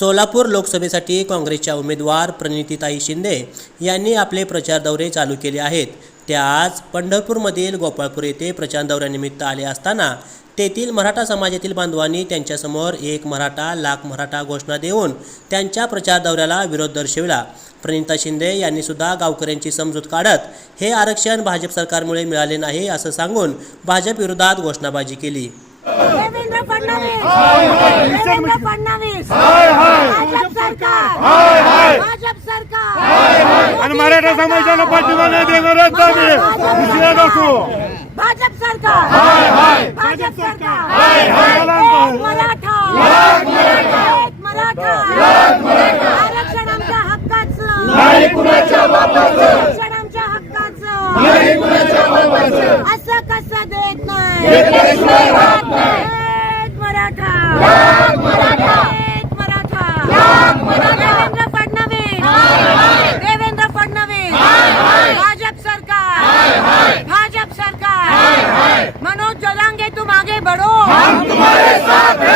सोलापूर लोकसभेसाठी काँग्रेसच्या उमेदवार प्रणितीताई शिंदे यांनी आपले प्रचार दौरे चालू केले आहेत. त्या आज पंढरपूरमधील गोपाळपूर येथे प्रचार दौऱ्यानिमित्त आले असताना तेथील मराठा समाजातील बांधवांनी त्यांच्यासमोर एक मराठा लाख मराठा घोषणा देऊन त्यांच्या प्रचार दौऱ्याला विरोध दर्शविला. प्रणिता शिंदे यांनी सुद्धा गावकऱ्यांची समजूत काढत हे आरक्षण भाजप सरकारमुळे मिळाले नाही असं सांगून भाजप विरोधात घोषणाबाजी केली. देवेंद्र फडणवीस देवेंद्र फडणवीस भाजप सरकार भाजप सरकार. आणि मराठा समाजाला पाठिंबा नाही देणारच आम्ही दुसऱ्या नको भाजप सरकार. भाजप सरकार. एक मराठा. एक मराठा. आरक्षण आमच्या हक्काचं. आरक्षण आमच्या हक्काचं. असं कसं देत नाही. भाजप सरकार मनोज जलांगे तुम आगे बढ़ो हम तुम्हारे साथ हैं